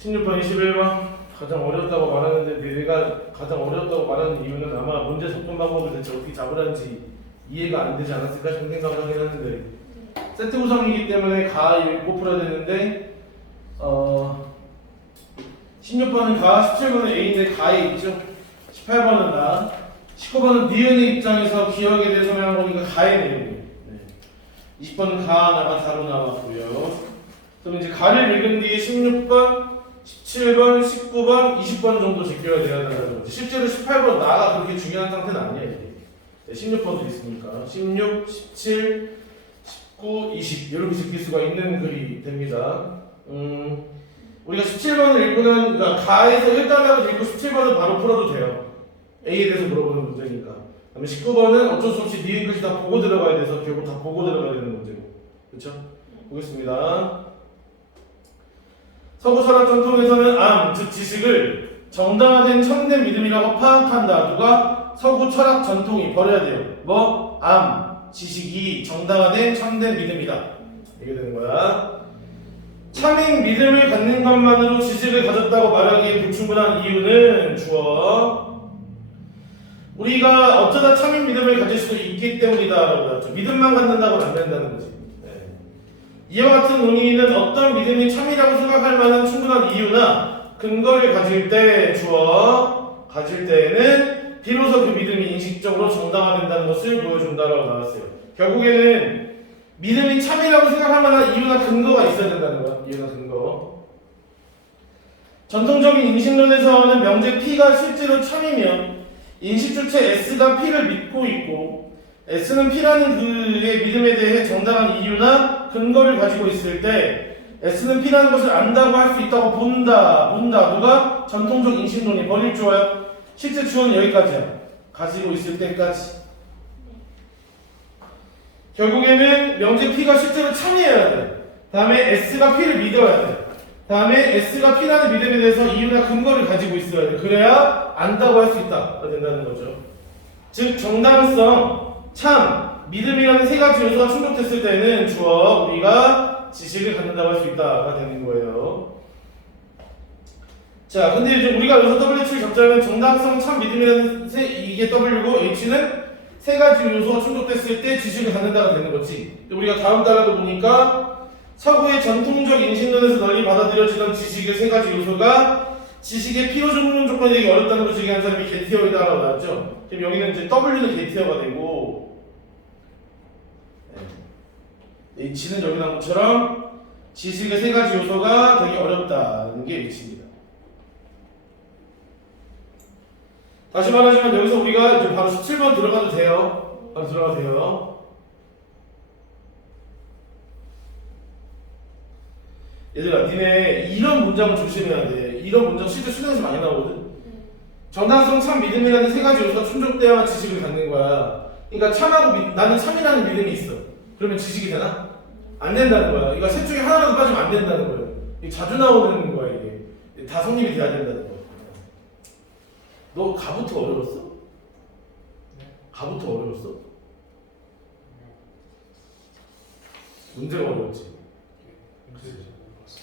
16번, 21번 가장 어렵다고 말하는데 내가 가장 어렵다고 말하는 이유는 아마 문제 접근 방법을 대체 어떻게 잡으라는지 이해가 안 되지 않았을까 싶은 생각을 하긴 하는데 세트 구성이기 때문에 가 읽고 풀어야 되는데 16번은 가, 17번은 A인데 가에 있죠. 18번은 나, 19번은 니은의 입장에서 기억에 대해 설명한 거니까 가의 내용이에요. 20번은 가, 나가 다로 나왔고요. 그럼 이제 가를 읽은 뒤에 16번, 17번, 19번, 20번 정도 제껴야 돼야 된다는 거지. 실제로 18번 나가 그렇게 중요한 상태는 아니에요. 이게. 16번도 있으니까 16, 17, 19, 20 이렇게 제낄 수가 있는 글이 됩니다. 우리가 17번을 읽고는 그러니까 가에서 1단락을 읽고 17번을 바로 풀어도 돼요. A에 대해서 물어보는 문제니까. 그다음에 19번은 어쩔 수 없이 니은 글씨 다 보고 들어가야 돼서 결국 다 보고 들어가야 되는 문제고. 그렇죠? 보겠습니다. 서구 철학 전통에서는 암, 즉 지식을 정당화된 참된 믿음이라고 파악한다. 누가? 서구 철학 전통이 버려야 돼요. 뭐? 암, 지식이 정당화된 참된 믿음이다. 이게 되는 거야. 참인 믿음을 갖는 것만으로 지식을 가졌다고 말하기에 불충분한 이유는 주어 우리가 어쩌다 참인 믿음을 가질 수 있기 때문이다 라고 나왔죠. 믿음만 갖는다고는 안 된다는 거지. 이와 같은 논의는 어떤 믿음이 참이라고 생각할 만한 충분한 이유나 근거를 가질 때 주어 가질 때에는 비로소 그 믿음이 인식적으로 정당화된다는 것을 보여준다라고 나왔어요. 결국에는 믿음이 참이라고 생각할 만한 이유나 근거가 있어야 된다는 거야. 이유나 근거. 전통적인 인식론에서는 명제 P가 실제로 참이며 인식 주체 S가 P를 믿고 있고 S는 P라는 그의 믿음에 대해 정당한 이유나 근거를 가지고 있을 때 S는 P라는 것을 안다고 할 수 있다고 본다. 누가? 전통적 인식론이 버릴 주어요. 실제 주어는 여기까지야. 가지고 있을 때까지. 결국에는 명제 P가 실제로 참여해야 돼. 다음에 S가 P를 믿어야 돼. 다음에 S가 P라는 믿음에 대해서 이유나 근거를 가지고 있어야 돼. 그래야 안다고 할 수 있다. 된다는 거죠. 즉 정당성, 참, 믿음이라는 세 가지 요소가 충족됐을 때는 주어 우리가 지식을 갖는다고 할 수 있다가 되는 거예요. 자, 근데 이제 우리가 여기서 WH를 잡자면 정당성, 참, 믿음이라는 이게 W고 H는 세 가지 요소가 충족됐을 때 지식을 갖는다가 되는 거지. 우리가 다음 단락을 보니까 서구의 전통적 인식론에서 널리 받아들여지던 지식의 세 가지 요소가 지식의 필요 적용 조건이 되기 어렵다는 것을 얘기한 사람이 게티어이다라고 나왔죠. 지금 여기는 이제 W는 게티어가 되고 H는 여기 나온 것처럼 지식의 세 가지 요소가 되게 어렵다는 게 H입니다. 다시 말하지만 여기서 우리가 이제 바로 17번 들어가도 돼요. 바로 들어가도 돼요. 얘들아, 니네 이런 문장을 조심해야 돼. 이런 문장 실제 수능에서 많이 나오거든. 정당성, 참, 믿음이라는 세 가지 요소가 충족돼야 지식을 갖는 거야. 그러니까 참하고 나는 참이라는 믿음이 있어. 그러면 지식이 되나? 안 된다는 거야. 그러니까 셋 중에 하나라도 빠지면 안 된다는 거예요. 이게 자주 나오는 거야 이게. 다 성립이 돼야 된다는 거야. 너 가부터 어려웠어? 네. 가부터 어려웠어? 문제가 어려웠지.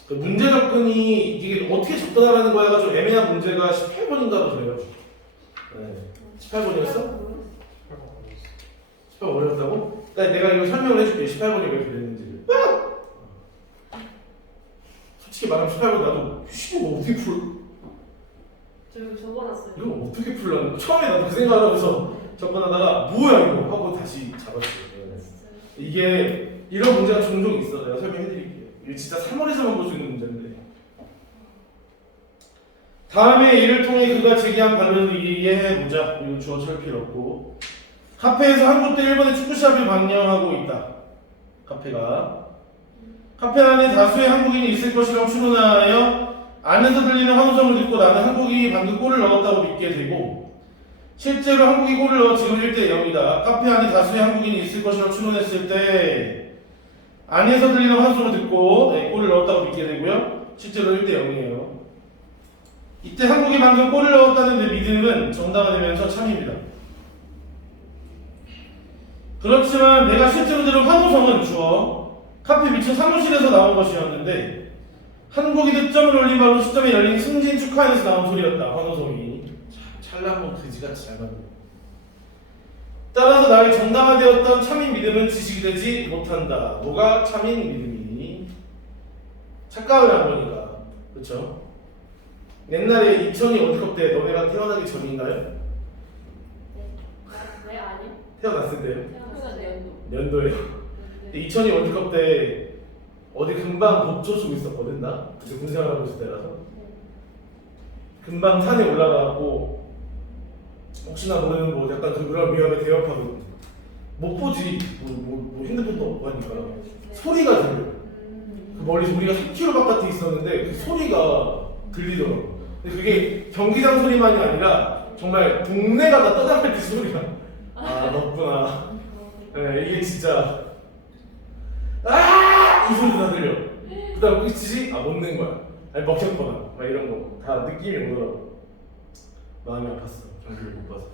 그 문제 접근이 이게 어떻게 접근하라는 거야가 좀 애매한 문제가 18번인가로 그래요. 네. 18번이었어? 18번 어려웠다고? 그러니까 내가 이거 설명을 해줄게. 18번이 왜 그랬는지를. 솔직히 말하면 18번 나도 이거 어떻게 풀? 저 이거 적어놨어요. 이거 어떻게 풀라는? 처음에 나도 그 생각을 하면서 접근하다가 뭐야 이거 하고 다시 잡았어요. 이게 이런 문제가 종종 있어. 내가 설명해드릴게요. 이거 진짜 3월에서만 볼 수 있는 문제인데. 다음에 이를 통해 그가 제기한 반론을 이해해보자. 이거 주어 칠 필요 없고. 카페에서 한국 대 일본의 축구시합을 방영하고 있다. 카페가. 카페 안에 다수의 한국인이 있을 것이라고 추론하여 안에서 들리는 환호성을 듣고 나는 한국이 방금 골을 넣었다고 믿게 되고 실제로 한국이 골을 넣어 지금 1대 0이다. 카페 안에 다수의 한국인이 있을 것이라고 추론했을 때 안에서 들리는 환호성을 듣고 골을 넣었다고 믿게 되고요. 실제로 1대 0이에요. 이때 한국이 방금 골을 넣었다는 데 믿음은 정당화되면서 참입니다. 그렇지만 내가 실제로 들은 환호성은 주어 카페 미친 사무실에서 나온 것이었는데 한국이 득점을 올린 바로 시점에 열린 승진 축하에서 나온 소리였다. 환호성이. 찰나한 그지같이 잘 만든. 따라서 나의 정당화되었던 참인 믿음은 지식이 되지 못한다. 뭐가 참인 믿음이? 착각을 한 거니까. 그렇죠? 옛날에 2002 월드컵 때 너네가 태어나기 전인가요? 네. 왜 아니요? 태어났을 때요? 태어났어요. 연도에. 2002 월드컵 때 어디 금방 복조 쓰고 있었거든 나. 그때 군생활하고 있을 때라서. 금방 산에 올라가고 혹시나 모르는 뭐 약간 그런 위험에 대응하고 못 보지. 뭐 핸드폰도 없고 하니까 소리가 들려. 그 멀리서 우리가 3km 바깥에 있었는데 그 소리가 들리더라고. 근데 그게 경기장 소리만이 아니라 정말 동네가 다 떠나갈 때 소리가. 아 높구나. 네, 이게 진짜 이 소리도 다 들려. 그 다음 끝이지? 못 낸 거야. 아니 먹혔거나 막 이런 거 다 느낌이 오더라고. 마음이 아팠어. 경기를 못 봐서.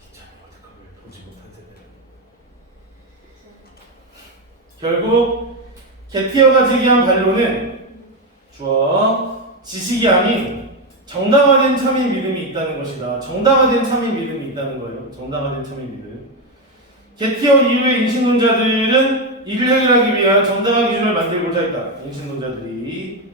진짜 월드컵을 보지 못한 세대. 결국 게티어가 제기한 반론은 주어 지식이 아닌 정당화된 참인 믿음이 있다는 것이다. 정당화된 참인 믿음이 있다는 거예요. 정당화된 참인 믿음. 게티어 이후의 인식론자들은 이를 해결하기 위한 정당화 기준을 만들고자 했다. 인식론자들이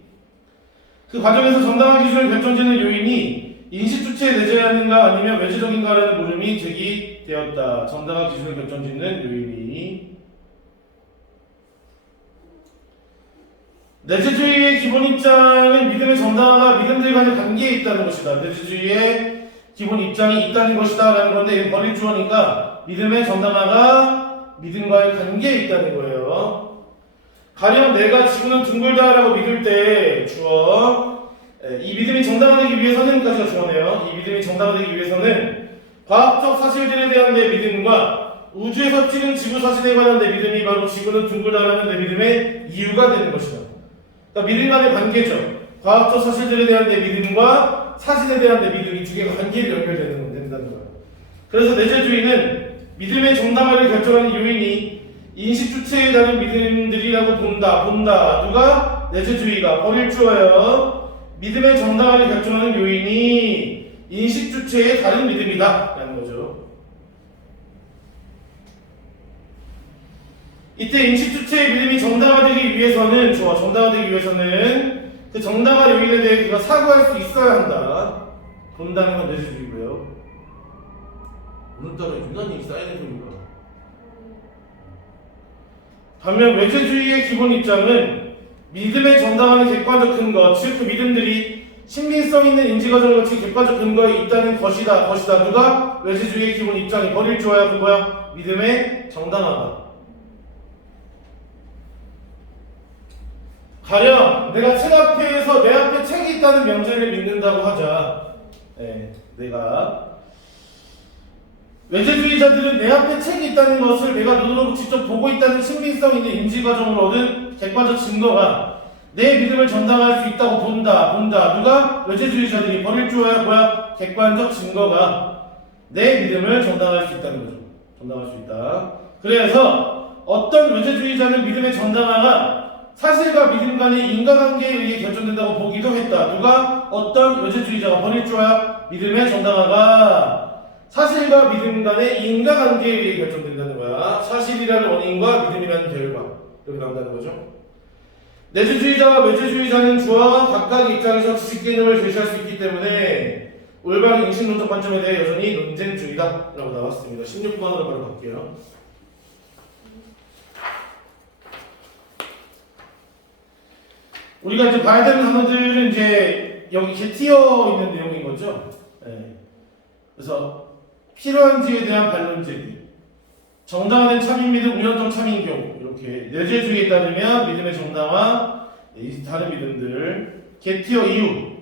그 과정에서 정당화 기준을 결정짓는 요인이 인식 주체에 내재해야 하는가 아니면 외주적인가라는 물음이 제기되었다. 정당화 기준을 결정짓는 요인이 내재주의의 기본 입장은 믿음의 정당화가 믿음들 간의 관계에 있다는 것이다. 내재주의의 기본 입장이 있다는 것이다 라는 건데 이건 버릴 주어니까 믿음의 정당화가 믿음과의 관계에 있다는 거예요. 가령 내가 지구는 둥글다 라고 믿을 때 주어 이 믿음이 정당화되기 위해서는 까지가 주어네요. 이 믿음이 정당화되기 위해서는 과학적 사실들에 대한 내 믿음과 우주에서 찍은 지구 사진에 관한 내 믿음이 바로 지구는 둥글다라는 내 믿음의 이유가 되는 것이다. 그러니까 믿음 간의 관계죠. 과학적 사실들에 대한 내 믿음과 사진에 대한 내 믿음 이 두 개가 관계로 연결된다는 거예요. 그래서 내재주의는 믿음의 정당화를 결정하는 요인이 인식 주체에 다른 믿음들이라고 본다. 누가? 내재주의가. 버릴 주어요. 믿음의 정당화를 결정하는 요인이 인식 주체의 다른 믿음이다 라는 거죠. 이때 인식 주체의 믿음이 정당화되기 위해서는 정당화되기 위해서는 그 정당화 요인에 대해 그가 사고할 수 있어야 한다. 본다는 건 내재주의고요. 오늘따라 유난히 쌓이는 소리가. 반면 외재주의의 기본 입장은 믿음의 정당화는 객관적 근거, 즉 그 믿음들이 신빙성 있는 인지 과정을 거친 객관적 근거에 있다는 것이다. 누가? 외재주의의 기본 입장이. 버릴 주어야 그거야. 믿음의 정당화가. 가령 내가 책 앞에서 내 앞에 책이 있다는 명제를 믿는다고 하자. 내가 외재주의자들은 내 앞에 책이 있다는 것을 내가 눈으로 직접 보고 있다는 신빙성 있는 인지 과정을 얻은 객관적 증거가 내 믿음을 정당화할 수 있다고 본다. 누가? 외재주의자들이. 버릴 주어야 뭐야? 객관적 증거가 내 믿음을 정당화할 수 있다는 거죠. 정당화할 수 있다. 그래서 어떤 외재주의자는 믿음의 정당화가 사실과 믿음 간의 인과관계에 의해 결정된다고 보기도 했다. 누가? 어떤 외재주의자가. 버릴 주어야 믿음의 정당화가 사실과 믿음 간의 인과관계에 의해 결정된다는 거야. 사실이라는 원인과 믿음이라는 결과. 이렇게 나온다는 거죠. 내재주의자와 외재주의자는 주어 각각의 입장에서 지식 개념을 제시할 수 있기 때문에 올바른 인식론적 관점에 대해 여전히 논쟁 중이다 라고 나왔습니다. 16번으로 바로 갈게요. 우리가 이제 봐야 되는 단어들은 이제 여기 게티어 있는 내용인 거죠. 그래서 필요한지에 대한 반론 제기, 정당화된 참인 믿음, 우연적 참인 경우, 이렇게 내재주의에 따르면 믿음의 정당화, 다른 믿음들, 게티어 이유,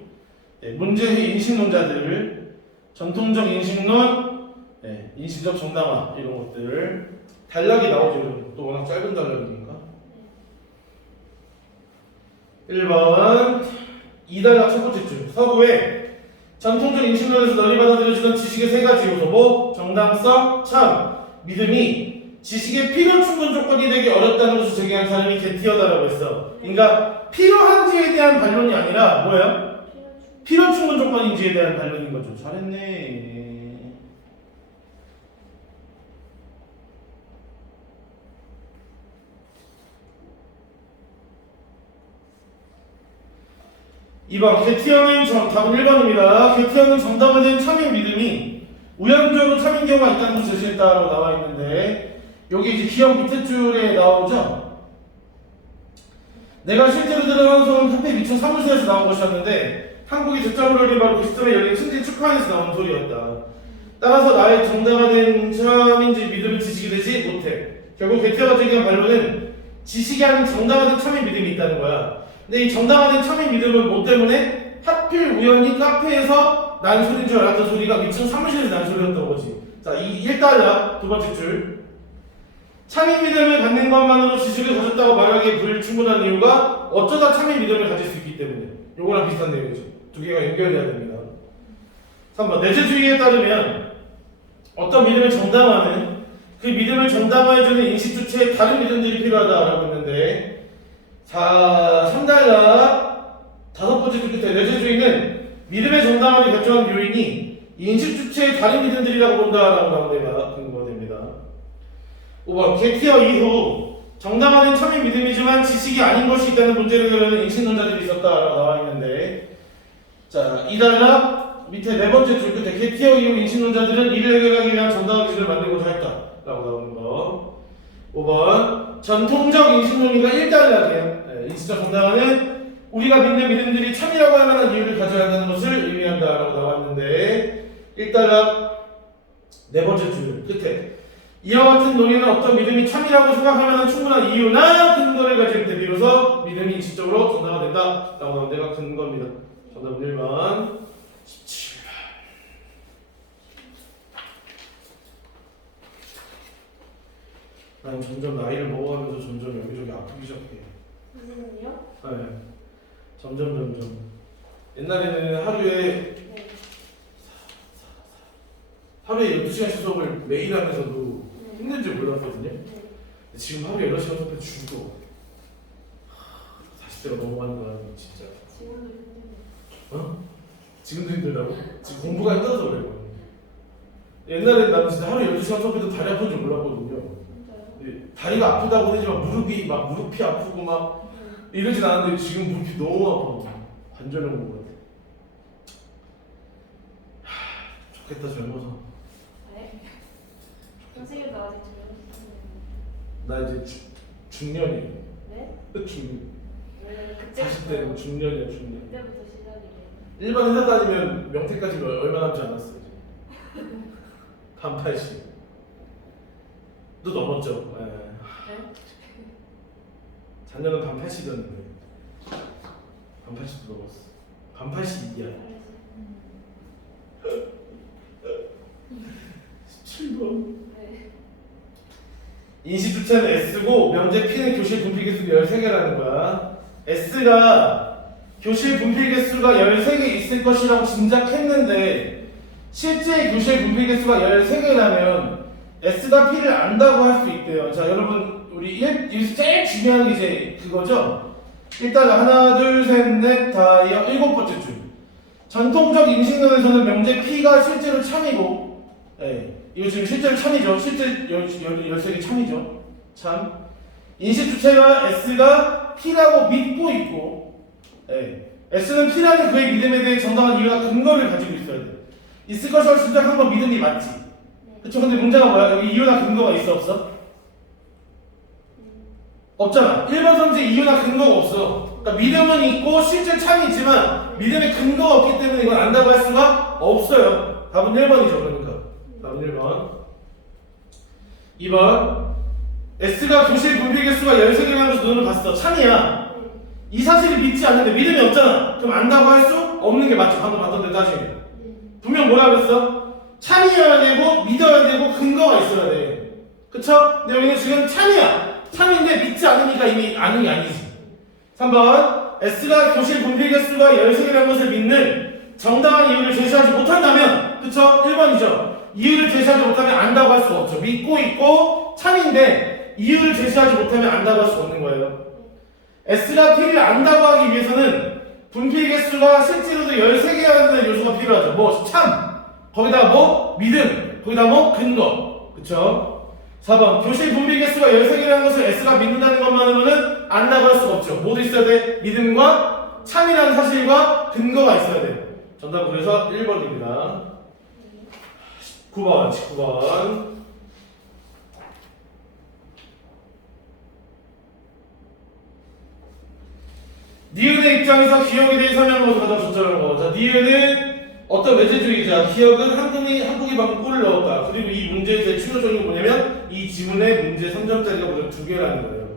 문제의 인식론자들, 전통적 인식론, 인식적 정당화 이런 것들 단락이 나오죠. 또 워낙 짧은 단락이니까. 1번 2단락 첫 번째 줄 서구에 전통적 인식론에서 널리 받아들여지던 지식의 세 가지 요소 정당성, 참, 믿음이 지식의 필요 충분 조건이 되기 어렵다는 것을 제기한 사람이 게티어다라고 했어. 그러니까 필요한지에 대한 반론이 아니라 뭐예요? 필요 충분 조건인지에 대한 반론인 거죠. 잘했네. 이번 게티어는 답은 1번입니다. 게티어는 정답화된 참인 믿음이 우연적으로 참인 경우가 있다는 것을 제시했다라고 나와 있는데 여기 이제 기억 밑에 줄에 나오죠. 내가 실제로 들은 방송은 카페 미춘 사무실에서 나온 것이었는데 한국이 듣자고 열린 바로 그 시점에 열린 승진 축하에서 나온 소리였다. 따라서 나의 정당화된 참인지 믿음은 지식이 되지 못해. 결국 게티어가 제기한 반론은 지식이 아닌 정당화된 참인 믿음이 있다는 거야. 근데 이 정당화된 참인 믿음은 뭐 때문에? 하필 우연히 카페에서 난 소리인 줄 알았던 소리가 미층 사무실에서 난 소리였던 거지. 자, 이 1달러 두 번째 줄. 참인 믿음을 갖는 것만으로 지식을 가졌다고 말하기에 불충분한 이유가 어쩌다 참인 믿음을 가질 수 있기 때문에. 요거랑 비슷한 내용이죠. 두 개가 연결돼야 됩니다. 3번. 내재주의에 따르면 어떤 믿음을 정당화하는 그 믿음을 정당화해주는 인식 주체에 다른 믿음들이 필요하다라고 했는데, 자, 3달러 다섯 번째 줄 끝에 내재주의는 믿음의 정당화를 결정한 요인이 인식 주체의 다른 믿음들이라고 본다라고 나오네가 근거가 됩니다. 5번. 게티어 이후 정당화된 참인 믿음이지만 지식이 아닌 것이 있다는 문제를 해결하는 인식론자들이 있었다라고 나와 있는데, 자, 2달러 밑에 네 번째 줄 끝에 게티어 이후 인식론자들은 이를 해결하기 위한 정당화 기준을 만들고자 했다라고 나오는 거. 5번. 전통적 인식론이가 1달러예요. 인식적 정당화는 우리가 믿는 믿음들이 참이라고 할 만한 이유를 가져야 한다는 것을 의미한다라고 나왔는데, 1달러 네 번째 줄 끝에 이와 같은 논의는 어떤 믿음이 참이라고 생각할 만한 충분한 이유나 근거를 가질 때 비로소 믿음이 인식적으로 정당화된다 라고 나온 데가 근거입니다. 정답은 1번 17번. 난 점점 나이를 먹어가면서 점점 여기저기 아프기 시작해. 선생님이요? 네. 점점. 옛날에는 하루에 12시간씩 수업을 매일 하면서도 힘든 줄 몰랐거든요. 근데 지금 하루에 8시간 수업해도 죽어. 40대가 넘어가는 거야, 진짜. 지금도 힘든데. 어? 지금도 힘들다고? 지금 공부가 힘들어서 그래. 옛날엔 나는 진짜 하루에 12시간 수업해도 다리 아픈 줄 몰랐거든요. 진짜요? 다리가 아프다고 하지만 무릎이 아프고 막 이러진 않았는데 지금 무릎이 너무 아파. 관절염 온 것 같아. 좋겠다, 젊어서. 네? 선생님도 아직 젊으시네요. 나 이제 중년이에요. 네? 중년. 네, 40대는 중년이야, 중년. 그때부터 시작이네요. 일반 회사 다니면 명태까지 얼마 남지 않았어요. 반 80. 또 넘었죠. 네. 네? 작년은 반 80이었는데 반 80도 넘었어. 반 82야. 17번. 네. 인식 주체는 S고 명제 P는 교실 분필 개수가 13개라는 거야. S가 교실 분필 개수가 13개 있을 것이라고 짐작했는데 실제 교실 분필 개수가 13개라면 S가 P를 안다고 할 수 있대요. 자, 여러분 우리 여기서 제일 중요한 게 이제 그거죠. 일단 하나, 둘, 셋, 넷, 다섯, 일곱 번째 줄. 전통적 인식론에서는 명제 P가 실제로 참이고, 이거 지금 실제로 참이죠. 실제 13개 참이죠. 참. 인식 주체가 S가 P라고 믿고 있고, S는 P라는 그의 믿음에 대해 정당한 이유나 근거를 가지고 있어야 돼. 있을 것이라고 짐작한 건 믿음이 맞지. 그쵸? 근데 문제가 뭐야? 여기 이유나 근거가 있어, 없어? 없잖아. 1번 선지 이유나 근거가 없어. 그러니까 믿음은 있고 실제 참이지만 믿음의 근거가 없기 때문에 이건 안다고 할 수가 없어요. 답은 1번이죠. 그러니까 답은 1번. 2번. S가 교실 분필 개수가 13개라는 것을 눈을 봤어. 참이야. 이 사실을 믿지 않는데 믿음이 없잖아. 그럼 안다고 할 수 없는 게 맞죠. 방금 봤던 데 따지면. 분명 뭐라 그랬어? 참이어야 되고 믿어야 되고 근거가 있어야 돼. 그쵸? 근데 여기는 지금 참이야. 참인데 믿지 않으니까 이미 아는 게 아니지. 3번. S가 교실 분필 개수가 13개라는 것을 믿는 정당한 이유를 제시하지 못한다면, 그쵸? 1번이죠. 이유를 제시하지 못하면 안다고 할 수 없죠. 믿고 있고 참인데 이유를 제시하지 못하면 안다고 할 수 없는 거예요. S가 P를 안다고 하기 위해서는 분필 개수가 실제로도 13개라는 요소가 필요하죠. 뭐 참, 거기다 뭐 믿음, 거기다 뭐 근거. 그쵸? 4번 교실 분필 개수가 13개라는 것을 S가 믿는다는 것만으로는 안다고 할 수가 없죠. 뭐도 있어야 돼? 믿음과 참이라는 사실과 근거가 있어야 돼요. 정답 그래서 1번입니다. 19번. 니은의 입장에서 기억에 대해 설명한 것을 가장 적절한 거. 자, 니은은 어떤 외세주의자, 기억은 한국이 방금 골을 넣었다. 그리고 이 문제의 제일 충격적인 게 뭐냐면 이 지문의 문제 3점짜리가 무려 2개라는 거예요.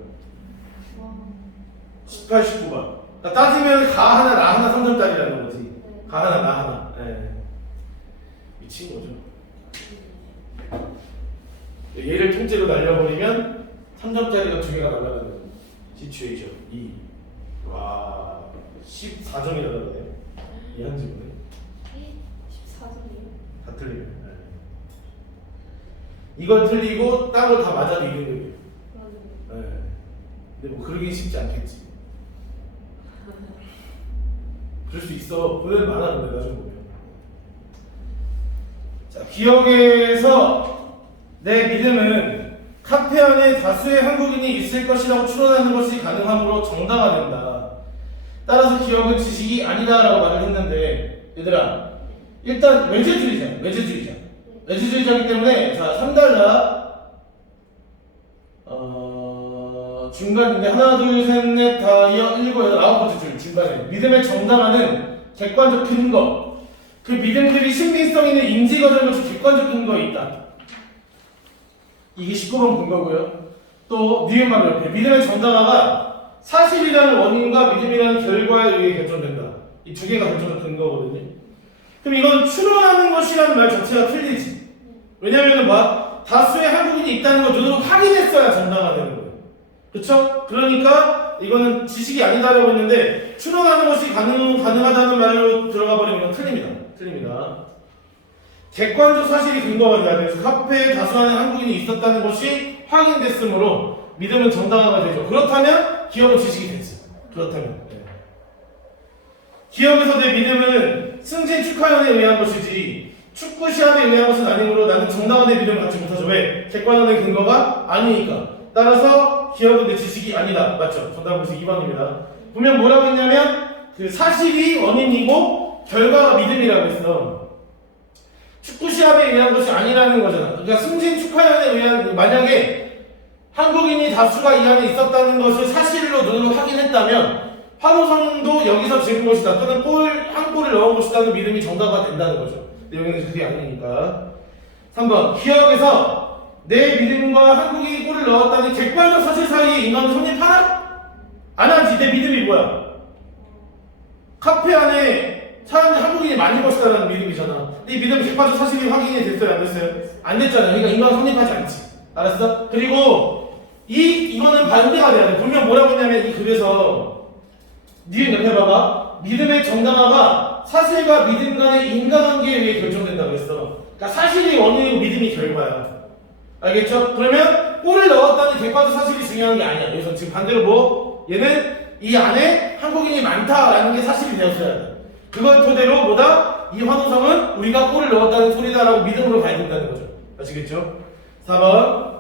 18, 19번. 그러니까 따지면 가 하나, 나 하나 3점짜리라는 거지. 가 하나, 나 하나. 예. 미친 거죠. 얘를 통째로 날려버리면 3점짜리가 2개가 날아가는 시츄에이션 2. 와, 14점이 날아가네요. 이 한 지문에. 14점이요? 다 틀리네. 네. 이걸 틀리고 딴 걸 다 맞아도 이긴 거예요. 네. 근데 뭐 그러긴 쉽지 않겠지. 그럴 수 있어. 보낼 만하는데 나중에 보면. 자, 기억에서 내 믿음은 카페 안에 다수의 한국인이 있을 것이라고 추론하는 것이 가능하므로 정당화된다. 따라서 기억은 지식이 아니다라고 말을 했는데, 얘들아, 일단 외제주의자이기 때문에 자 3달러 중간인데 하나 둘셋넷 다여 일곱 여덟 아홉 번째 줄 중간에 믿음의 정당화는 객관적 근거, 그 믿음들이 신빙성 있는 인지 과정에서 객관적 근거에 있다. 이게 19번 근거고요. 또 니은 바로 옆에 믿음의 정당화가 사실이라는 원인과 믿음이라는 결과에 의해 결정된다. 이 두 개가 결정적 근거거든요. 그럼 이건 추론하는 것이라는 말 자체가 틀리지. 왜냐면은 뭐 다수의 한국인이 있다는 걸 눈으로 확인했어야 정당화되는 거예요. 그쵸? 그러니까 이거는 지식이 아니다라고 했는데 추론하는 것이 가능하다는 말로 들어가 버리면 이건 틀립니다. 객관적 사실이 근거가 돼야 돼요. 카페에 다수 안에 한국인이 있었다는 것이 확인됐으므로 믿음은 정당화가 되죠. 그렇다면 기업은 지식이 되지. 그렇다면. 네. 기업에서 내 믿음은 승진 축하연에 의한 것이지 축구 시합에 의한 것은 아니므로 나는 정당화된 믿음을 갖지 못하죠. 왜? 객관화된 근거가 아니니까. 따라서 기업은 내 지식이 아니다. 맞죠? 정답은 2번입니다. 보면 뭐라고 했냐면 그 사실이 원인이고 결과가 믿음이라고 했어. 축구 시합에 의한 것이 아니라는 거잖아. 그러니까 승진 축하연에 의한 만약에 한국인이 다수가 이 안에 있었다는 것을 사실로 눈으로 확인했다면 환호성도 여기서 지은 것이다. 또는 한 골을 넣은 것이다는 믿음이 정당화가 된다는 거죠. 근데 여기는 그게 아니니까. 3번. 기억에서 내 믿음과 한국인이 골을 넣었다는 객관적 사실 사이에 인간은 성립하나? 안 하지. 내 믿음이 뭐야? 카페 안에 사람들이 한국인이 많이 것이다라는 믿음이잖아. 이 믿음이 객관적 사실이 확인이 됐어요? 안 됐어요? 안 됐잖아요. 그러니까 인간은 성립하지 않지. 알았어? 그리고 이거는 반대가 돼야 돼. 분명 뭐라고 했냐면 이 글에서 니은 옆에 봐봐. 믿음의 정당화가 사실과 믿음 간의 인과관계에 의해 결정된다고 했어. 그러니까 사실이 원인이고 믿음이 결과야. 알겠죠? 그러면 골을 넣었다는 객관적 사실이 중요한 게 아니야. 그래서 지금 반대로 뭐 얘는 이 안에 한국인이 많다라는 게 사실이 되었어야 돼. 그걸 토대로 뭐다? 이 환호성은 우리가 골을 넣었다는 소리다라고 믿음으로 가야 된다는 거죠. 아시겠죠? 4번.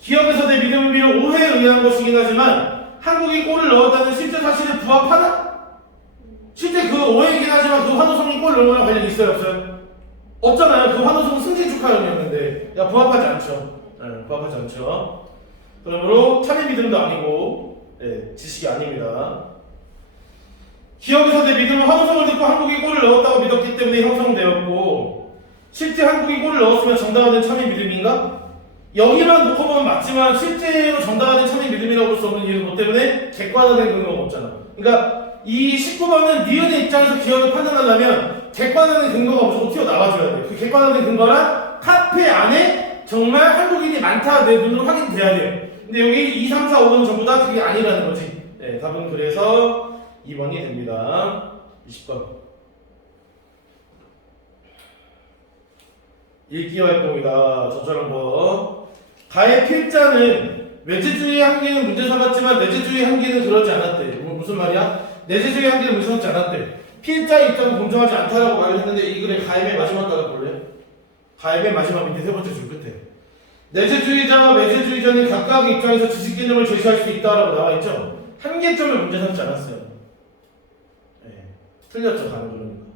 기업에서 내 믿음은 비록 오해에 의한 것이긴 하지만 한국이 골을 넣었다는 실제 사실에 부합하나? 실제 그 오해이긴 하지만 그 환호성이 골 넣은 거랑 관련이 있어요? 없어요? 없잖아요. 그 환호성은 승진 축하연이었는데 부합하지 않죠. 부합하지 않죠. 그러므로 참의 믿음도 아니고 지식이 아닙니다. 기업에서 내 믿음은 환호성을 듣고 한국이 골을 넣었다고 믿었기 때문에 형성되었고 실제 한국이 골을 넣었으면 정당화된 참의 믿음인가? 여기만 놓고 보면 맞지만 실제로 정당화된 참의 믿음이라고 볼 수 없는 이유는 뭐 때문에 객관화된 근거가 없잖아. 그러니까 이 19번은 니은의 입장에서 기업을 판단하려면 객관화된 근거가 무조건 튀어나와줘야 돼. 그 객관화된 근거란 카페 안에 정말 한국인이 많다 내 눈으로 확인돼야 돼요. 근데 여기 2, 3, 4, 5번 전부 다 그게 아니라는 거지. 네, 답은 그래서 2번이 됩니다. 20번. 읽기 활동이다. 적절한 거. 가의 필자는 외재주의 한계는 문제 삼았지만 내재주의 한계는 그러지 않았대. 무슨 말이야? 내재주의 한계는 문제 삼지 않았대. 필자의 입장은 공정하지 않다라고 말을 했는데 이 글의 가의 맨 마지막 단어 볼래? 가의 맨 마지막 밑에 세 번째 줄 끝에 내재주의자와 외재주의자는 각각의 입장에서 지식 개념을 제시할 수 있다라고 나와 있죠. 한계점을 문제 삼지 않았어요. 네. 틀렸죠, 가는 그러니까.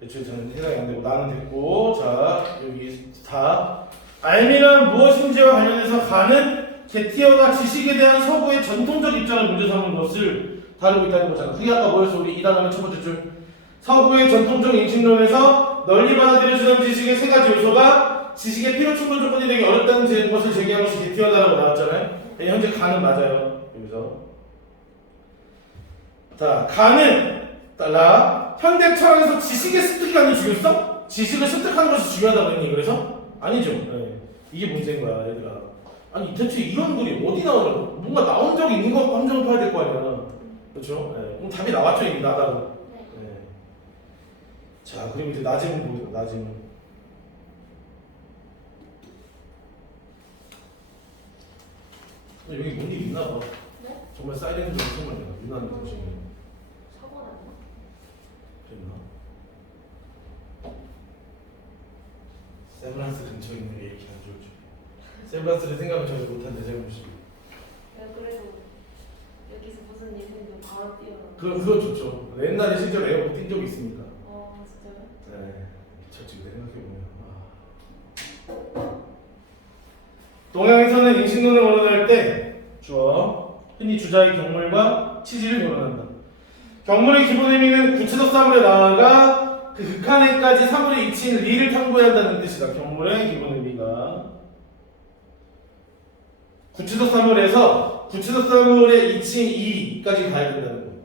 외재주의자는 해당이 안 되고 나는 됐고, 자 여기 다 알미란 무엇인지와 관련해서 가는 게티어가 지식에 대한 서구의 전통적 입장을 문제 삼은 것을 다루고 있다는 거잖아. 그게 아까 뭐였어? 우리 2단하면 첫 번째 줄. 서구의 전통적 인식론에서 널리 받아들여지는 지식의 세 가지 요소가 지식의 필요 충분 조건이 되기 어렵다는 것을 제기한 것이 게티어다라고 나왔잖아요. 네, 현재 가는 맞아요. 여기서. 자, 가는 달라. 현대 철학에서 지식의 습득이 중요했어? 지식을 습득하는 것이 중요하다고 했니? 그래서? 아니죠. 네. 이게 문제인 거야, 얘들아. 아니 대체 이런 글이 어디 나오냐고. 뭔가 나온 적이 있는 거 함정을 파야 될 거 아니야. 그렇죠? 네. 그럼 답이 나왔죠, 이미 나다고. 네. 자, 그리고 이제 나지문 보세요. 나지문. 여기 뭔 일 있나 봐. 네? 정말 사이렌 좀 엄청 많이 나. 유난히 조심해. 사고 났나? 됐나? 세브란스 근처에 있는 게 이렇게 안 좋을 줄. 세브란스를 생각을 전혀 못한 내 잘못이. 그래도 여기서 무슨 일 생기면 바로 뛰어나. 그건 좋죠. 옛날에 실제로 에어컨 뛴 적이 있으니까. 진짜요? 네. 미쳤지. 생각해보면. 동양에서는 인식론을 거론할 때 주어, 흔히 주자의 경물과 치지를 거론한다. 경물의 기본 의미는 구체적 사물에 나아가 그 극한에까지 사물의 이치인 리를 탐구해야 한다는 뜻이다. 경물의 기본 의미가 구체적 사물에서 구체적 사물의 이치인 이까지 가야 된다는 거예요.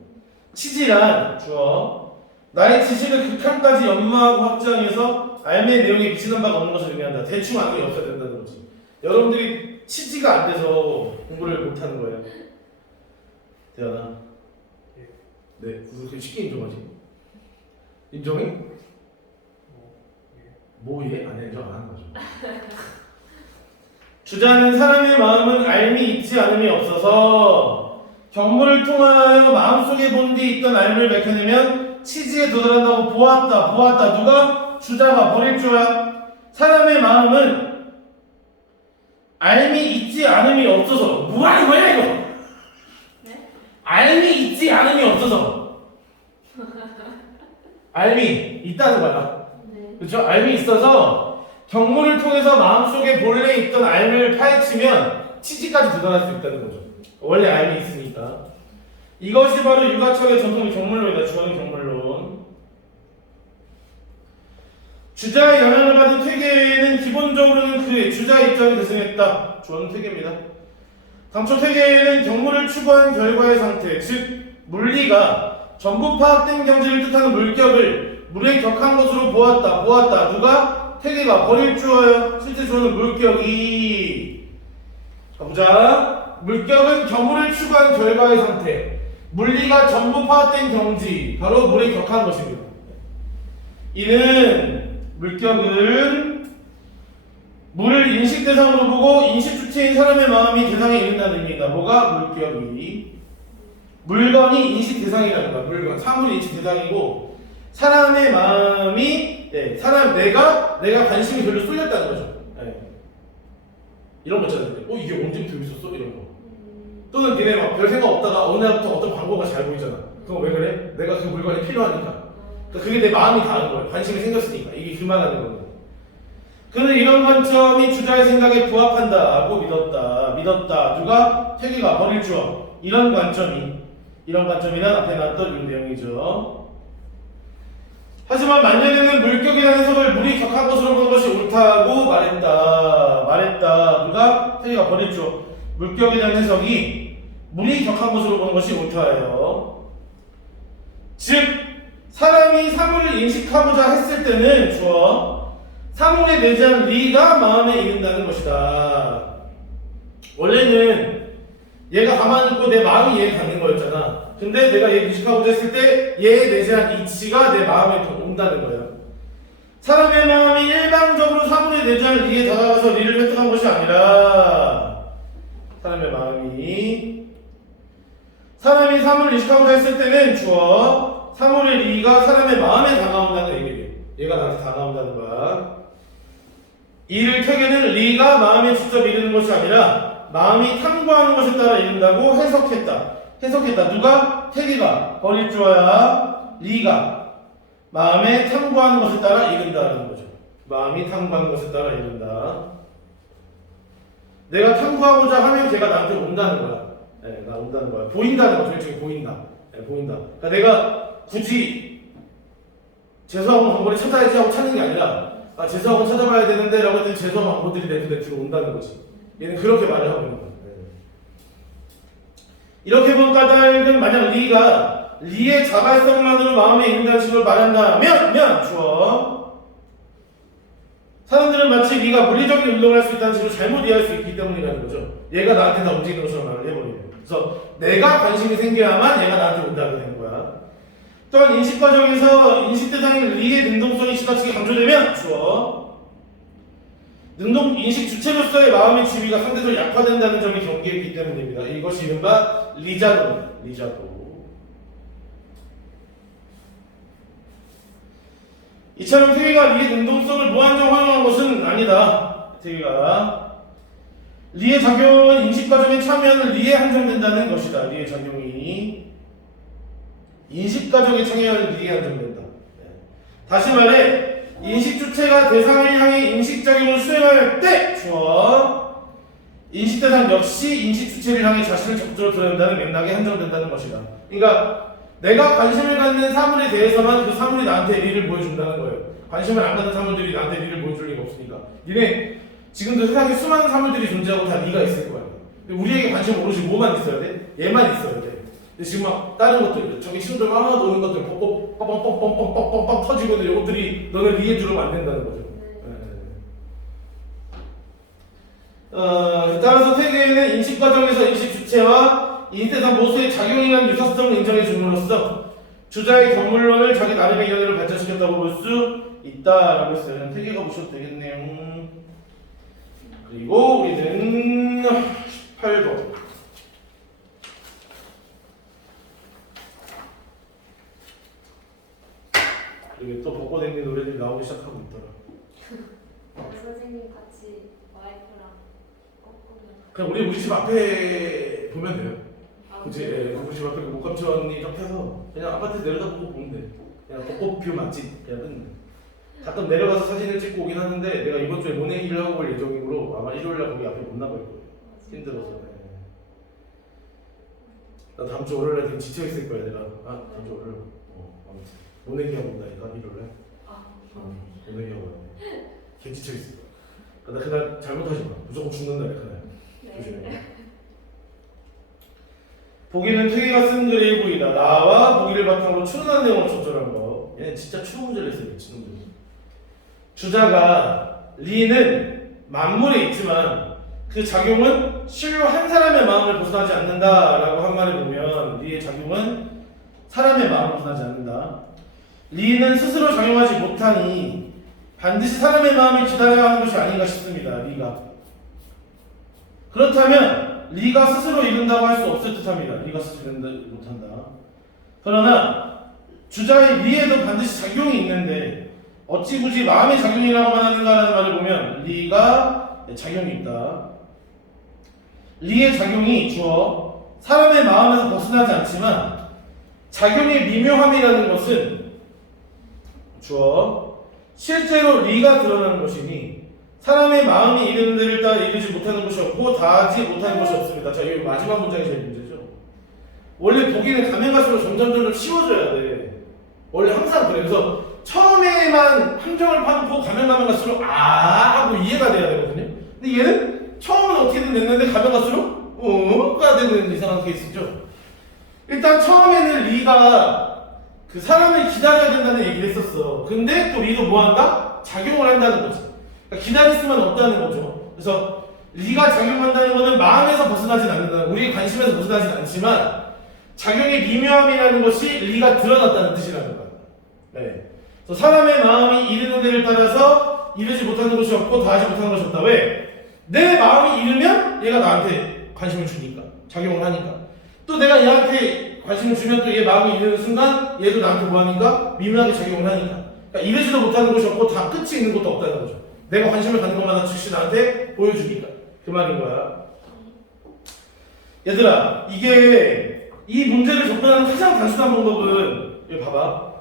치지란 주어, 나의 지식을 극한까지 연마하고 확장해서 알매의 내용에 미치는 바가 없는 것을 의미한다. 대충 아는 게 없어야 된다는 거지. 여러분들이 치지가 안 돼서 공부를 못하는 거예요. 대현아. 네, 그렇게 쉽게 인정하지? 인정해? 뭐 예? 안 인정 안 하는 거죠. 주자는 사람의 마음은 알미 있지 않음이 없어서 경물을 통하여 마음속에 본 뒤 있던 알미를 밝혀내면 치지에 도달한다고 보았다. 누가? 주자가 버릴 줄야. 사람의 마음은 알미 있지 않음이 없어서 뭐야 이거? 네? 알미 있지 않음이 없어서 알미 있다는 거야. 네. 그렇죠? 알미 있어서 경물을 통해서 마음속에 본래 있던 알미를 파헤치면 치지까지 도달할 수 있다는 거죠. 원래 알미 있으니까. 이것이 바로 유가청의 전통 경물론이다. 주어는 경물론. 주자의 영향을 받은 퇴계는 기본적으로는 그의 주자 입장이 대승했다. 주어는 퇴계입니다. 당초 퇴계는 경물을 추구한 결과의 상태, 즉 물리가 전부 파악된 경지를 뜻하는 물격을 물에 격한 것으로 보았다. 누가? 퇴계가 버릴 주어예요. 실제 주어는 물격이. 보자. 물격은 경물을 추구한 결과의 상태, 물리가 전부 파악된 경지, 바로 물에 격한 것입니다. 이는 물격은 물을 인식 대상으로 보고 인식 주체인 사람의 마음이 대상에 이른다는 의미다. 뭐가? 물격이. 물건이 인식 대상이라는 거야. 물건. 사물이 인식 대상이고 사람의 마음이 내가 관심이 별로 쏠렸다는 거죠. 이런 거 있잖아요. 이게 언제부터 여기 있었어? 이런 거. 또는 니네 막 별 생각 없다가 어느 날부터 어떤 광고가 잘 보이잖아. 그거 왜 그래? 내가 그 물건이 필요하니까. 그게 내 마음이 닿은 거예요. 관심이 생겼으니까. 이게 그 말하는 거예요. 그는 이런 관점이 주자의 생각에 부합한다고 믿었다. 누가? 퇴계가 버릴 주어. 이런 관점이란 앞에 나왔던 이 내용이죠. 하지만 만년에는 물격이라는 해석을 물이 격한 것으로 보는 것이 옳다고 말했다. 누가? 퇴계가 버릴 주어. 물격이라는 해석이 물이 격한 것으로 보는 것이 옳다예요. 즉 사람이 사물을 인식하고자 했을 때는 주어 사물에 내재한 리가 마음에 이른다는 것이다. 원래는 얘가 가만히 있고 내 마음이 얘에 가는 거였잖아. 근데 내가 얘 인식하고자 했을 때 얘에 내재한 이치가 내 마음에 온다는 거예요. 사람의 마음이 일방적으로 사물에 내주한 리에 다가가서 리를 획득한 것이 아니라 사람의 마음이 사람이 사물을 인식하고자 했을 때는 주어 사물의 리가 사람의 마음에 다가온다는 얘기예요. 얘가 나한테 다가온다는 거야. 이를 켜게는 리가 마음에 직접 이르는 것이 아니라 마음이 탐구하는 것에 따라 이른다고 해석했다. 누가? 태기가. 버릴 주어야 리가 마음에 탐구하는 것에 따라 이른다는 거죠. 마음이 탐구하는 것에 따라 이른다. 내가 탐구하고자 하면 걔가 나한테 온다는 거야. 네, 나 온다는 거야. 보인다는 거죠. 일종의 보인다. 네, 보인다. 그러니까 내가 굳이 재수학원 광고를 찾아야지 하고 찾는 게 아니라 재수학원 찾아봐야 되는데 라고 했더니 재수학 광고들이 내 눈에 들어온다는 거지. 얘는 그렇게 말을 하고 있는 거야. 네. 이렇게 본 까닭은 만약 리의 자발성만으로 마음에 이른다는 식으로 말한다면 주어 사람들은 마치 리가 물리적인 운동을 할 수 있다는 식으로 잘못 이해할 수 있기 때문이라는 거죠. 얘가 나한테 다 움직이는 것처럼 말을 해버리는. 그래서 내가 관심이 생겨야만 얘가 나한테 온다고 되는 거야. 또한 인식 과정에서 인식 대상인 리의 능동성이 지나치게 강조되면 주어 인식 주체로서의 마음의 지위가 상대적으로 약화된다는 점이 경계했기 때문입니다. 이것이 이른바 리자도. 이처럼 태기가 리의 능동성을 무한정 활용한 것은 아니다. 태기가 리의 작용은 인식 과정에 참여하는 리에 한정된다는 것이다. 리의 작용이 인식 과정에 참여하는 리에 한정된다. 네. 다시 말해 인식 주체가 대상을 향해 인식 작용을 수행할 때 주어 인식 대상 역시 인식 주체를 향해 자신을 적극적으로 드러낸다는 맥락에 한정된다는 것이다. 그러니까 내가 관심을 갖는 사물에 대해서만 그 사물이 나한테 리를 보여준다는 거예요. 관심을 안 갖는 사물들이 나한테 리를 보여줄 리가 없으니까. 니네 지금도 세상에 수많은 사물들이 존재하고 다 리가 있을 거야. 우리에게 관심 오로지 뭐만 있어야 돼? 얘만 있어야 돼. 근데 지금 막 다른 것들, 저기 친구들 막 노는 것들 뻥뻥뻥뻥뻥뻥뻥뻥 터지고 있는 이것들이 너는 리에 들어오면 안 된다는 거죠. 따라서 세계에는 인식 과정에서 인식 주체와 인대상 모수의 작용이라는 유사성을 인정해 줌으로써 주자의 경물론을 자기 나름의 견해로 발전시켰다고 볼 수 있다라고 했어요. 태계가 보셔도 되겠네요. 그리고 우리는 18번. 이게 또 벚꽃행리 노래들이 나오기 시작하고 있더라. 선생님 같이 와이프랑 꺾으면 그냥 우리 집 앞에 보면 돼요. 그치? 예, 우리 집 앞에 목감천이 딱 해서 그냥 아파트 내려다 보고 보면 돼. 그냥 벚꽃 뷰 맛집 그냥 끝내. 가끔 내려가서 사진을 찍고 오긴 하는데 내가 이번 주에 모내기를 하고 올 예정이므로 아마 일요일날 거기 앞에 못 나갈 거예요. 힘들어서. 네. 나 다음 주 월요일날 되게 지쳐있을 거야 내가. 다음 주 월요일. 아무튼 모내기 하고 온다니까 일요일날. 모내기 하고 온다. 개 지쳐있을 거야. 나 그날 잘못하지 마. 무조건 죽는다 그날. 조심해. 보기는 퇴계가 쓴 글의 일부이다. 나와 보기를 바탕으로 추론한 내용을 조절한 거. 얘는 진짜 추론 문제를 했어요. 미친놈들. 주자가 리는 만물에 있지만 그 작용은 실로 한 사람의 마음을 벗어나지 않는다라고 한 말을 보면 리의 작용은 사람의 마음을 벗어나지 않는다. 리는 스스로 작용하지 못하니 반드시 사람의 마음을 기다려야 하는 것이 아닌가 싶습니다. 리가. 그렇다면 리가 스스로 이룬다고 할 수 없을 듯합니다. 리가 스스로 이룬다 못한다. 그러나 주자의 리에도 반드시 작용이 있는데 어찌 굳이 마음의 작용이라고만 하는가라는 말을 보면 리가 작용이 있다. 리의 작용이 주어 사람의 마음에서 벗어나지 않지만 작용의 미묘함이라는 것은 주어 실제로 리가 드러나는 것이니 사람의 마음이 이르는 데를 따라 이르지 못하는 것이 없고 다하지 못하는 것이 없습니다. 자, 여기 마지막 문장이 제일 문제죠. 원래 보기는 가면 갈수록 점점 쉬워져야 돼. 원래 항상 그래. 그래서 처음에만 함정을 파놓고 가면 갈수록 하고 이해가 돼야 되거든요. 근데 얘는 처음은 어떻게든 됐는데 가면 갈수록 가 되는 이상한 케이스죠. 일단 처음에는 리가 그 사람을 기다려야 된다는 얘기를 했었어. 근데 또 리도 뭐 한다? 작용을 한다는 거지. 그러니까 기다릴 수만 없다는 거죠. 그래서 리가 작용한다는 것은 마음에서 벗어나진 않는다. 우리의 관심에서 벗어나진 않지만 작용의 미묘함이라는 것이 리가 드러났다는 뜻이라는 거야. 네. 그래서 사람의 마음이 이르는 데를 따라서 이르지 못하는 것이 없고 다하지 못하는 것이 없다. 왜? 내 마음이 이르면 얘가 나한테 관심을 주니까, 작용을 하니까. 또 내가 얘한테 관심을 주면 또 얘 마음이 이르는 순간 얘도 나한테 뭐 하니까? 미묘하게 작용을 하니까. 그러니까 이르지도 못하는 것이 없고 다 끝이 있는 것도 없다는 거죠. 내가 관심을 갖는 것마다 즉시 나한테 보여주니까. 그 말인 거야. 얘들아, 이게 이 문제를 접근하는 가장 단순한 방법은 여기 봐봐.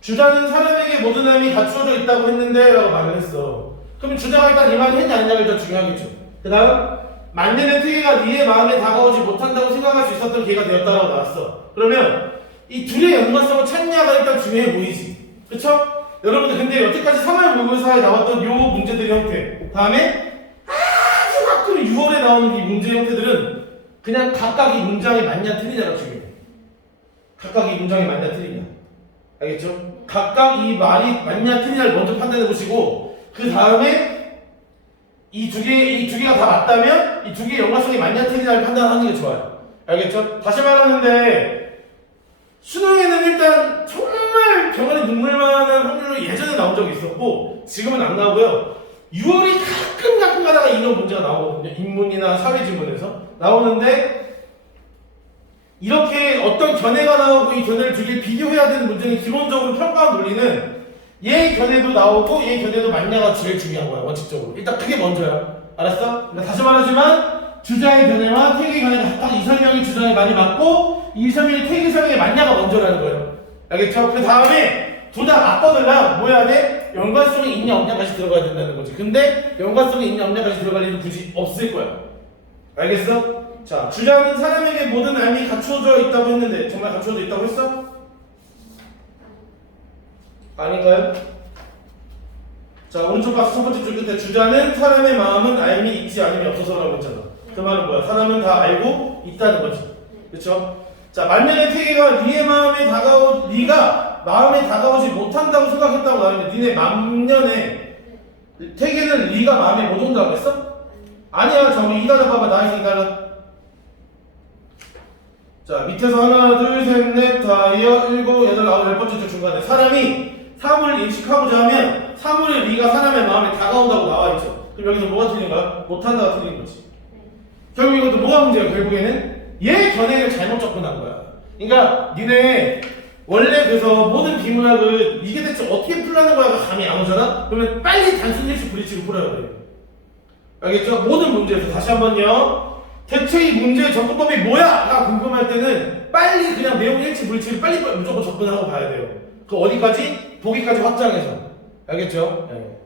주자는 사람에게 모든 삶이 갖추어져 있다고 했는데 라고 말을 했어. 그럼 주자가 일단 이 말을 했냐 아니냐가 일단 중요하겠죠. 그 다음 만년의 특이가 네의 마음에 다가오지 못한다고 생각할 수 있었던 계기가 되었다라고 나왔어. 그러면 이 둘의 연관성을 찾냐가 일단 중요해 보이지. 그쵸? 여러분들 근데 여태까지 3월 모의고사에 나왔던 요 문제들의 형태, 다음에 아주 가끔 6월에 나오는 이 문제 형태들은 그냥 각각 이 문장이 맞냐 틀리냐가 중요해. 각각 이 문장이 맞냐 틀리냐. 알겠죠? 각각 이 말이 맞냐 틀리냐를 먼저 판단해 보시고 그 다음에 이 두 개가 다 맞다면 이 두 개의 연관성이 맞냐 틀리냐를 판단하는 게 좋아요. 알겠죠? 다시 말하는데 수능에는 일단 정말 병아리 눈물 많은 확률로 예전에 나온 적이 있었고 지금은 안 나오고요. 6월이 가끔 가다가 이런 문제가 나오거든요. 인문이나 사회지문에서 나오는데 이렇게 어떤 견해가 나오고 이 견해를 두 개 비교해야 되는 문제는 기본적으로 평가원 논리는 얘 견해도 나오고 얘 견해도 맞냐가 제일 중요한 거야. 원칙적으로 일단 그게 먼저야. 알았어? 그러니까 다시 말하지만 주자의 견해와 태계의 견해가 각각 이 설명이 주자의 말이 맞고 이 설명이 태계 설명이 맞냐가 먼저라는 거예요. 알겠죠? 그 다음에 둘 다 맞거들랑 뭐 해야 돼? 연관성이 있냐 없냐까지 들어가야 된다는 거지. 근데 연관성이 있냐 없냐까지 들어갈 일은 굳이 없을 거야. 알겠어? 자, 주자는 사람에게 모든 삶이 갖추어져 있다고 했는데 정말 갖추어져 있다고 했어? 아닌가요? 자, 오른쪽 박스 첫 번째 줄 끝에 주자는 사람의 마음은 알미 있지 않음이 없어서라고 했잖아. 그 말은 뭐야? 사람은 다 알고 있다는 거지. 그쵸? 자, 만년의 태계가 네가 마음에 다가오지 못한다고 생각했다고 나왔는데 니네 만년의 태계는 네가 마음에 못 온다고 했어? 아니야. 저기 이달라 봐봐. 나에서 이달라. 자, 밑에서 하나, 둘, 셋, 넷, 다섯, 일곱, 여덟, 아홉, 열 번째 줄 중간에 사람이 사물을 인식하고자 하면 사물의 리가 사람의 마음에 다가온다고 나와있죠. 그럼 여기서 뭐가 틀린 거야? 못한다가 틀린 거지. 결국 이것도 뭐가 문제야? 결국에는 얘 견해를 잘못 접근한 거야. 그러니까 니네 원래 그래서 모든 비문학을 이게 대체 어떻게 풀라는 거야가 감이 안 오잖아? 그러면 빨리 단순 일치 불일치로 풀어야 돼. 알겠죠? 모든 문제에서 다시 한번요. 대체 이 문제의 접근법이 뭐야? 가 궁금할 때는 빨리 그냥 내용 일치 불일치를 빨리 무조건 접근하고 봐야 돼요. 그 어디까지? 보기까지 확장해서. 알겠죠? 네.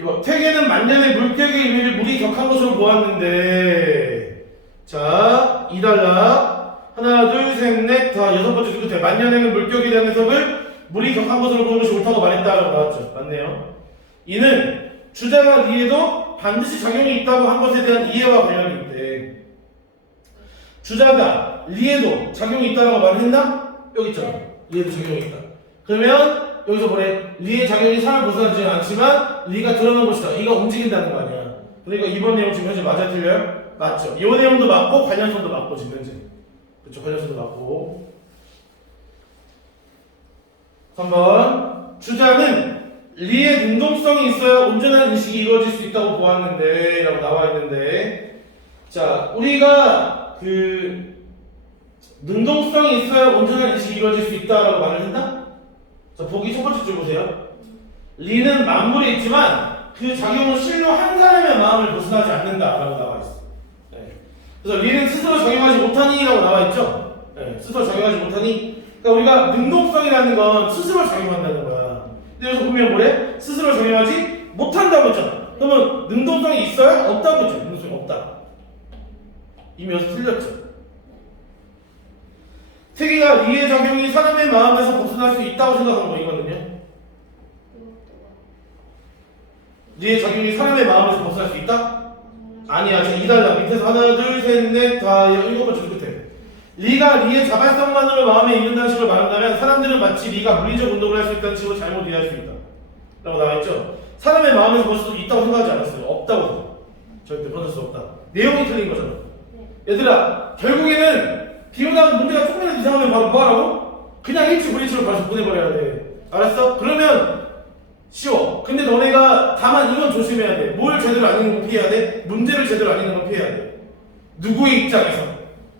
2번. 태계는 만년의 물격의 의미를 물이 격한 것으로 보았는데 자, 2달러 하나, 둘, 셋, 넷, 다 여섯 번째 줄 끝에 만년에는 물격에 대한 해석을 물이 격한 것으로 보는 것이 옳다고 말했다라고 나왔죠. 맞네요. 이는 주자가 리에도 반드시 작용이 있다고 한 것에 대한 이해와 관련이 있대. 주자가 리에도 작용이 있다고 말했나? 여기 있잖아. 리에도 작용이 있다. 그러면 여기서 뭐래? 리의 작용이 사람을 벗어나지 않지만 리가 드러난 것이다. 이가 움직인다는 거 아니야. 그러니까 이번 내용 지금 현재 맞아요? 틀려요? 맞죠. 이 내용도 맞고 관련성도 맞고 지금 현재. 그렇죠. 관련성도 맞고. 3번. 주자는 리의 능동성이 있어야 온전한 인식이 이루어질 수 있다고 보았는데 라고 나와 있는데 자, 우리가 그 능동성이 있어야 온전한 인식이 이루어질 수 있다라고 말을 했나? 자, 보기 첫 번째 줄 보세요. 리는 만물에 있지만 그 작용은 실로 한 사람의 마음을 벗어나지 않는다라고 나와 있어. 네. 그래서 리는 스스로 작용하지 못하니라고 나와 있죠. 네. 스스로 작용하지 못하니. 그러니까 우리가 능동성이라는 건 스스로 작용한다는 거야. 근데 여기서 보면 뭐래? 스스로 작용하지 못한다고 했잖아. 그러면 능동성이 있어야 없다고 했죠. 능동성이 없다. 이미 여기서 틀렸죠. 태계가 리의 작용이 사람의 마음에서 벗어날 수 있다고 생각한 거 이거는요. 리의 작용이 사람의 마음에서 벗어날 수 있다? 아니야. 지금 2달러 밑에서 하나, 둘, 셋, 넷, 다 일곱 번째 끝에 리가 리의 자발성만으로 마음에 이른다는 식으로 말한다면 사람들은 마치 리가 물리적 운동을 할 수 있다는 식으로 잘못 이해할 수 있다 라고 나와있죠. 사람의 마음에서 벗을 수 있다고 생각하지 않았어요. 없다고 생각. 절대 벗을 수 없다. 내용이 틀린 거잖아. 얘들아, 결국에는 비문학 문제가 조금이라도 이상하면 바로 뭐하라고? 그냥 일치 불일치로 바로 보내버려야 돼. 알았어? 그러면 쉬워. 근데 너네가 다만 이건 조심해야 돼. 뭘 제대로 안 읽는 거 피해야 돼? 문제를 제대로 안 읽는 거 피해야 돼. 누구의 입장에서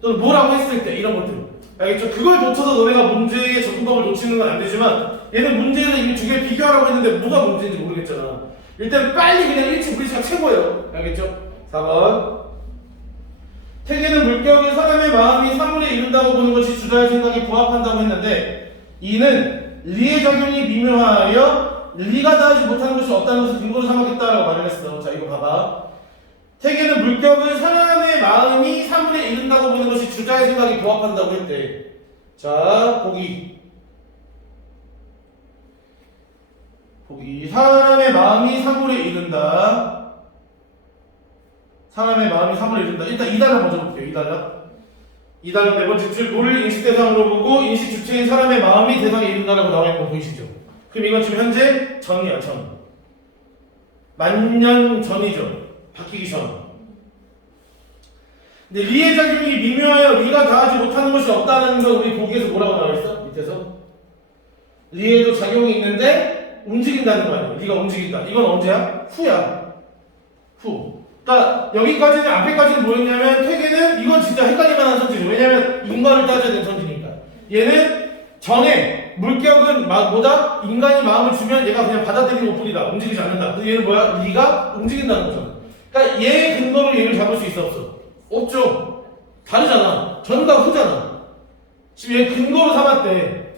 또는 뭐라고 했을 때 이런 것들. 알겠죠? 그걸 놓쳐서 너네가 문제의 접근법을 놓치는 건 안 되지만 얘는 문제에서 이미 두 개를 비교하라고 했는데 뭐가 문제인지 모르겠잖아. 일단 빨리 그냥 일치불이치가 최고예요. 알겠죠? 4번. 태계는 물격을 사람의 마음이 사물에 이룬다고 보는 것이 주자의 생각에 부합한다고 했는데 이는 리의 작용이 미묘하여 리가 닿지 못하는 것이 없다는 것을 근거로 삼았겠다라고 말을 했어. 자, 이거 봐봐. 태계는 물격을 사람의 마음이 사물에 이룬다고 보는 것이 주자의 생각에 부합한다고 했대. 자, 보기. 사람의 마음이 사물에 이른다. 사람의 마음이 사물에 이른다. 일단 2단락 먼저 볼게요. 2단락 네 번째 줄 뭐를 인식 대상으로 보고 인식 주체인 사람의 마음이 대상에 이른다라고 나와 있는 거 보이시죠? 그럼 이건 지금 현재 전이야. 전. 만년 전이죠. 바뀌기 전. 근데 리의 작용이 미묘하여 리가 닿지 못하는 것이 없다는 건 우리 보기에서 뭐라고 나와 있어? 밑에서 리에도 작용이 있는데 움직인다는 거 아니야. 리가 움직인다. 이건 언제야? 후야. 후. 그러니까 여기까지는 앞에까지는 뭐였냐면 퇴계는 이건 진짜 헷갈릴 만한 선지죠. 왜냐면 인과를 따져야 되는 선지니까. 얘는 전에 물격은 뭐다? 인간이 마음을 주면 얘가 그냥 받아들이는 것뿐이다. 움직이지 않는다. 그래서 얘는 뭐야? 리가 움직인다는 거잖아. 그러니까 얘 근거로 얘를 잡을 수 있어 없어? 없죠. 다르잖아. 전과 후잖아. 지금 얘 근거로 삼았대.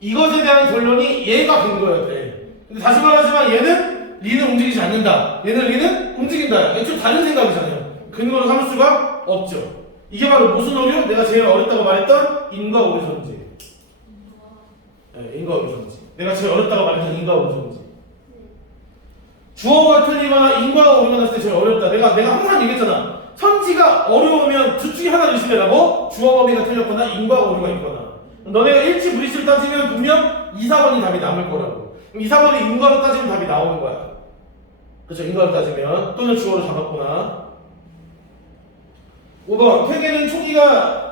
이것에 대한 결론이 얘가 근거였대. 근데 다시 말하지만 얘는 리는 움직이지 않는다. 얘는 리는 움직인다. 애초에 다른 생각이잖아요. 근거로 삼을 수가 없죠. 이게 바로 무슨 오류? 내가 제일 어렵다고 말했던 인과 오류 전제. 네, 인과 오류 전제. 내가 제일 어렵다고 말했던 인과 오류 전제. 주어가 틀리거나 인과가 오류가 났을 때 제일 어렵다. 내가 항상 얘기했잖아. 선지가 어려우면 둘 중에 하나를 의심해라고. 주어 범위가 틀렸거나 인과가 오류가 있거나. 너네가 일치 불일치를 따지면 분명 2, 4번이 답이 남을 거라고. 그럼 2, 4번이 인과로 따지면 답이 나오는 거야. 그렇죠? 인과로 따지면. 또는 주어로 잡았구나. 5번.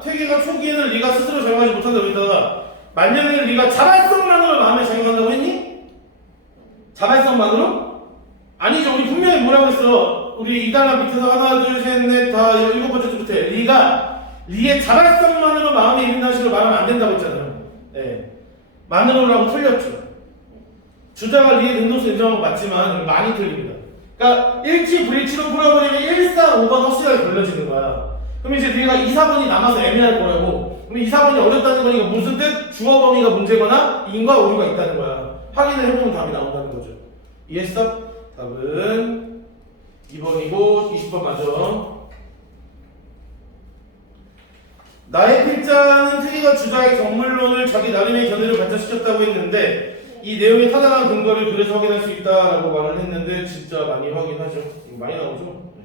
퇴계가 초기에는 리가 스스로 작용하지 못한다고 했다가 만년에는 리가 자발성만으로 마음에 작용한다고 했니? 자발성만으로? 아니죠. 우리 분명히 뭐라고 했어? 우리 2단락 밑에서 하나, 둘, 셋, 넷, 다 7번째 줄부터 리의 자발성만으로 마음에 이른다는 식으로 말하면 안 된다고 했잖아요. 네. 만으로라고 틀렸죠. 주자가 리의 능동성 인정한 건 맞지만 많이 틀립니다. 그러니까 일치 불일치로 풀어버리면 1, 4, 5번 확실하게 걸려지는 거야. 그럼 이제 네가 2, 4번이 남아서 애매할 거라고. 그럼 2, 4번이 어렵다는 거니까 무슨 뜻? 주어 범위가 문제거나 인과 오류가 있다는 거야. 확인을 해보면 답이 나온다는 거죠. 이해했어? 답은 2번이고 20번 맞아. 나의 필자는 퇴계가 주자의 경물론을 자기 나름의 견해를 발전시켰다고 했는데 이 내용의 타당한 근거를 그래서 확인할 수 있다라고 말을 했는데 진짜 많이 확인하죠. 이거 많이 나오죠? 네.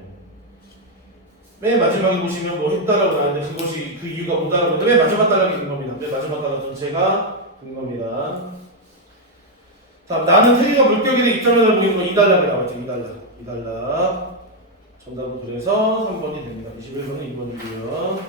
맨 마지막에 보시면 뭐 했다라고 나왔는데 그것이 그 이유가 뭐다라고 했는데 맨 마지막 단락이 근거입니다. 맨 마지막 단락 전체가 근거입니다. 자, 나는 퇴계가 물격에 대해 입장을 보이는 거 2단락에 나왔죠. 2단락. 정답은 그래서 3번이 됩니다. 21번은 2번이고요.